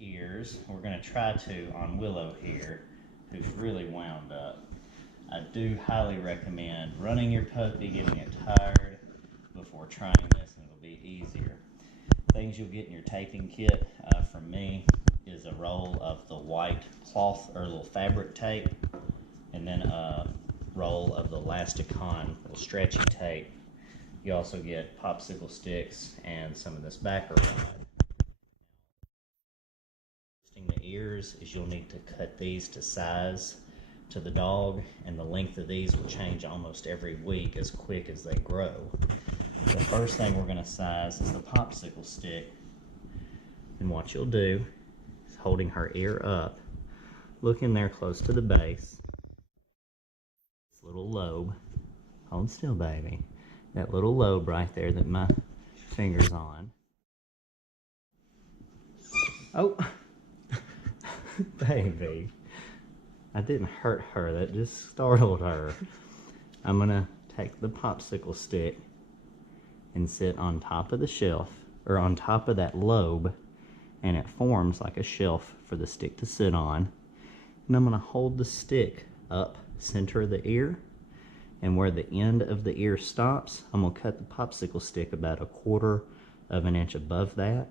ears. We're going to try to on Willow here, who's really wound up. I do highly recommend running your puppy, getting it tired before trying this, and it'll be easier. Things you'll get in your taping kit from me is a roll of the white cloth or little fabric tape, and then a roll of the Elasticon little stretchy tape. You also get popsicle sticks and some of this backer rod. The ears is you'll need to cut these to size to the dog, and the length of these will change almost every week as quick as they grow. The first thing we're going to size is the popsicle stick, and what you'll do is holding her ear up, look in there close to the base, this little lobe, hold still baby, that little lobe right there that my finger's on. Oh! Baby, I didn't hurt her, that just startled her. I'm gonna take the popsicle stick and sit on top of the shelf, or on top of that lobe, and it forms like a shelf for the stick to sit on. And I'm gonna hold the stick up center of the ear, and where the end of the ear stops, I'm gonna cut the popsicle stick about 1/4 of an inch above that.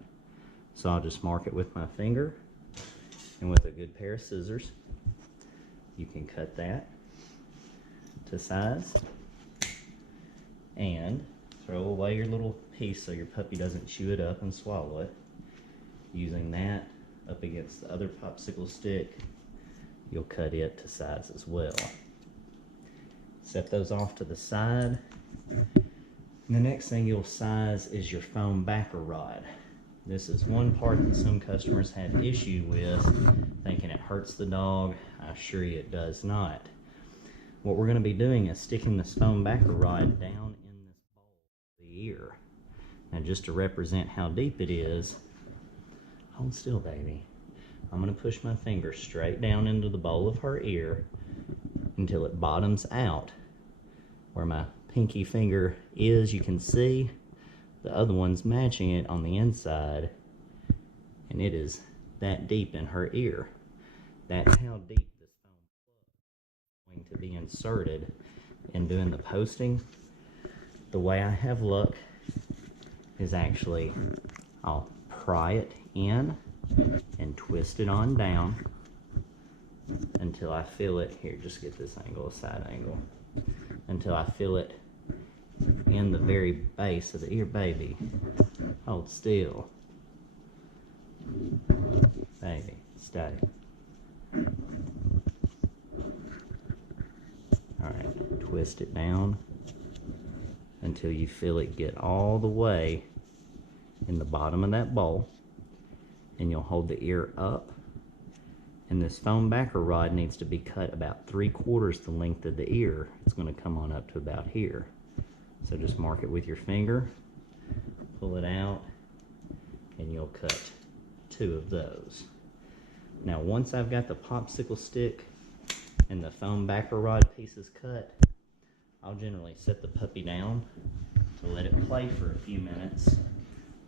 So I'll just mark it with my finger. And with a good pair of scissors, you can cut that to size and throw away your little piece so your puppy doesn't chew it up and swallow it. Using that up against the other popsicle stick, you'll cut it to size as well. Set those off to the side. And the next thing you'll size is your foam backer rod. This is one part that some customers have issue with, thinking it hurts the dog. I assure you it does not. What we're going to be doing is sticking this foam backer rod down in this bowl of the ear. Now, just to represent how deep it is, hold still baby. I'm going to push my finger straight down into the bowl of her ear until it bottoms out. Where my pinky finger is, you can see the other one's matching it on the inside, and it is that deep in her ear. That's how deep this foam plug is going to be inserted in doing the posting. The way I have look is actually I'll pry it in and twist it on down until I feel it. Here, just get this angle, a side angle, until I feel it in the very base of the ear. Baby, hold still. Baby, stay. Alright, twist it down until you feel it get all the way in the bottom of that bowl, and you'll hold the ear up. And this foam backer rod needs to be cut about 3/4 the length of the ear. It's going to come on up to about here. So just mark it with your finger, pull it out, and you'll cut 2 of those. Now, once I've got the popsicle stick and the foam backer rod pieces cut, I'll generally set the puppy down to let it play for a few minutes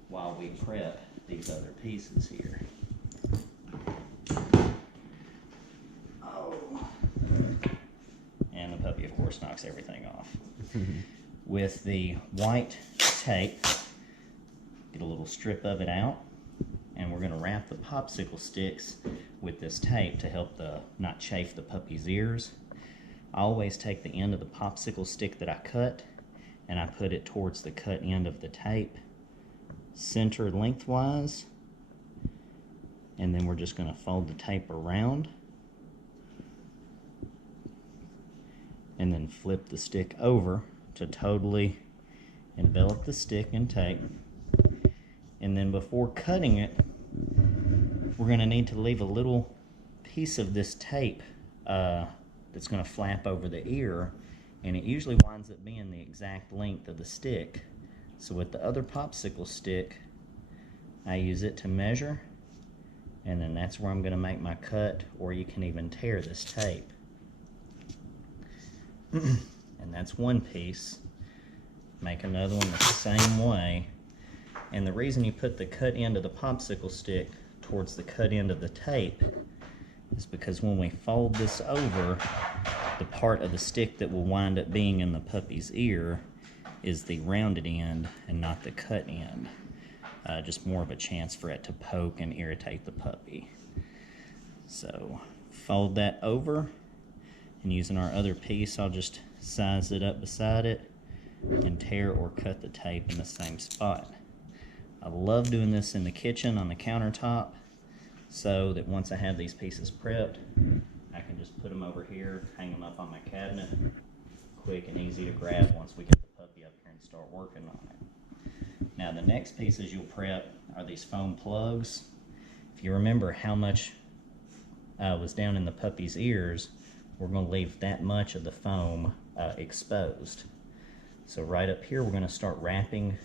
while we prep these other pieces here. Oh. And the puppy, of course, knocks everything off. With the white tape, get a little strip of it out, and we're going to wrap the popsicle sticks with this tape to help not chafe the puppy's ears. I always take the end of the popsicle stick that I cut, and I put it towards the cut end of the tape, center lengthwise, and then we're just going to fold the tape around and then flip the stick over to totally envelop the stick in tape. And then before cutting it, we're going to need to leave a little piece of this tape that's going to flap over the ear, and it usually winds up being the exact length of the stick. So with the other popsicle stick, I use it to measure, and then that's where I'm going to make my cut, or you can even tear this tape. And that's one piece. Make another one the same way. And the reason you put the cut end of the popsicle stick towards the cut end of the tape is because when we fold this over, the part of the stick that will wind up being in the puppy's ear is the rounded end and not the cut end. Just more of a chance for it to poke and irritate the puppy. So fold that over, and using our other piece, I'll just size it up beside it and tear or cut the tape in the same spot. I love doing this in the kitchen on the countertop, so that once I have these pieces prepped, I can just put them over here, hang them up on my cabinet, quick and easy to grab once we get the puppy up here and start working on it. Now the next pieces you'll prep are these foam plugs. If you remember how much was down in the puppy's ears, we're going to leave that much of the foam exposed. So right up here we're going to start wrapping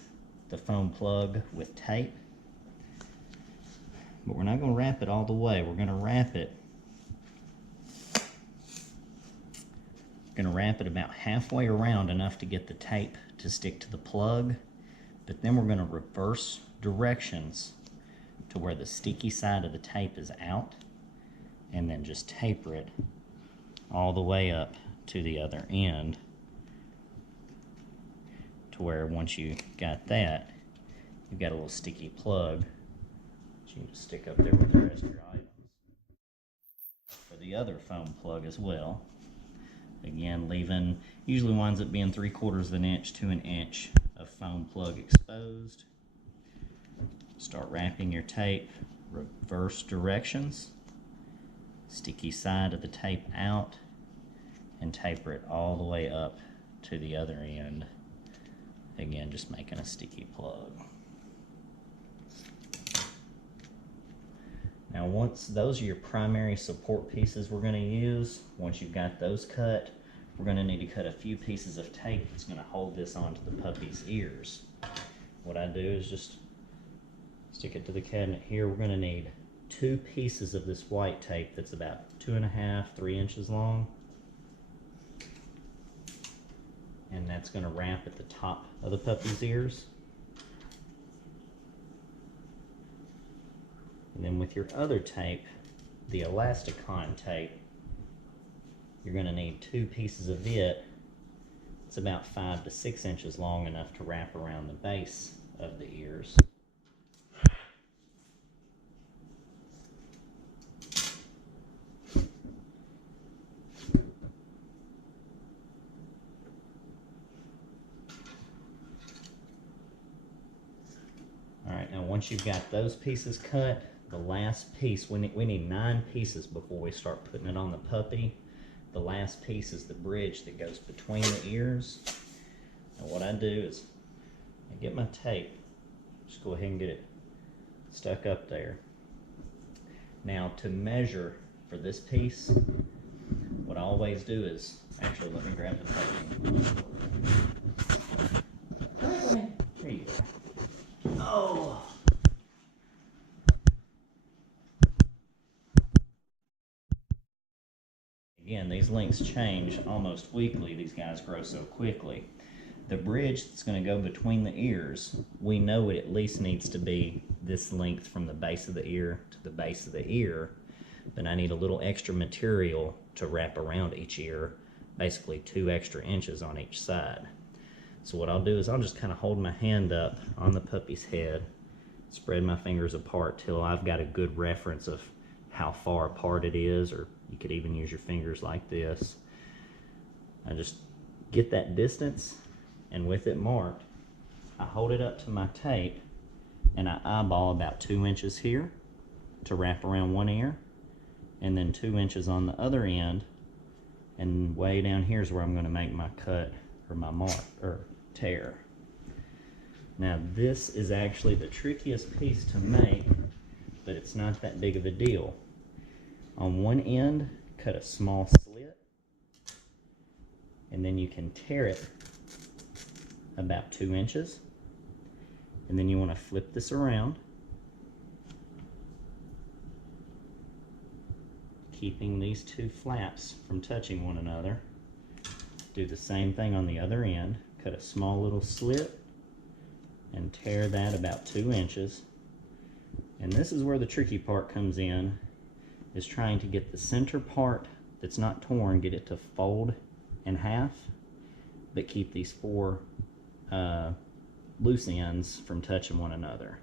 the foam plug with tape. But we're not going to wrap it all the way. We're going to wrap it about halfway around, enough to get the tape to stick to the plug. But then we're going to reverse directions to where the sticky side of the tape is out, and then just taper it all the way up to the other end, to where once you got that, you've got a little sticky plug that you can just stick up there with the rest of your items. For the other foam plug as well, again, leaving, usually winds up being 3/4 of an inch to an inch of foam plug exposed. Start wrapping your tape, reverse directions, sticky side of the tape out, and taper it all the way up to the other end. Again, just making a sticky plug. Now once those are your primary support pieces we're going to use, once you've got those cut, we're going to need to cut a few pieces of tape that's going to hold this onto the puppy's ears. What I do is just stick it to the cabinet here. We're going to need 2 pieces of this white tape that's about 2.5, 3 inches long. And that's going to wrap at the top of the puppy's ears. And then with your other tape, the elasticon tape, you're going to need 2 pieces of it. It's about 5 to 6 inches long, enough to wrap around the base of the ears. Alright, now once you've got those pieces cut, the last piece, we need 9 pieces before we start putting it on the puppy. The last piece is the bridge that goes between the ears. And what I do is I get my tape, just go ahead and get it stuck up there. Now to measure for this piece, what I always do is, actually let me grab the puppy. There you go. Oh! Again, these lengths change almost weekly. These guys grow so quickly. The bridge that's going to go between the ears, we know it at least needs to be this length from the base of the ear to the base of the ear. Then I need a little extra material to wrap around each ear, basically 2 extra inches on each side. So what I'll do is I'll just kind of hold my hand up on the puppy's head, spread my fingers apart till I've got a good reference of how far apart it is, or you could even use your fingers like this. I just get that distance, and with it marked, I hold it up to my tape and I eyeball about 2 inches here to wrap around one ear, and then 2 inches on the other end, and way down here is where I'm going to make my cut, or my mark, or tear. Now this is actually the trickiest piece to make, but it's not that big of a deal. On one end, cut a small slit, and then you can tear it about 2 inches, and then you want to flip this around, keeping these 2 flaps from touching one another. Do the same thing on the other end, cut a small little slit and tear that about 2 inches, And this is where the tricky part comes in, is trying to get the center part that's not torn, get it to fold in half, but keep these four loose ends from touching one another.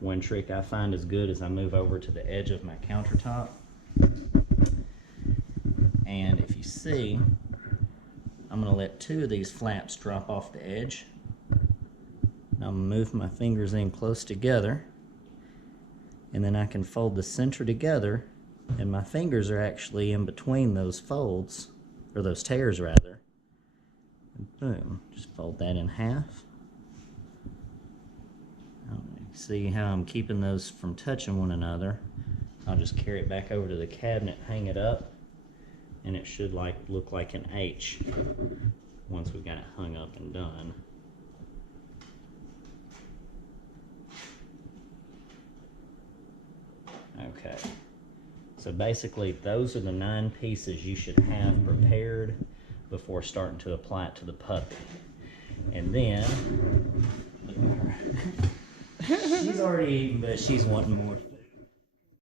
One trick I find is good is I move over to the edge of my countertop, and if you see, I'm going to let two of these flaps drop off the edge. Now I'm going to move my fingers in close together, and then I can fold the center together, and my fingers are actually in between those folds, or those tears rather. And boom, just fold that in half. See how I'm keeping those from touching one another. I'll just carry it back over to the cabinet, hang it up, and it should look like an H once we've got it hung up and done. Okay, so basically those are the 9 pieces you should have prepared before starting to apply it to the puppy. And then, look at her. She's already eaten, but she's wanting more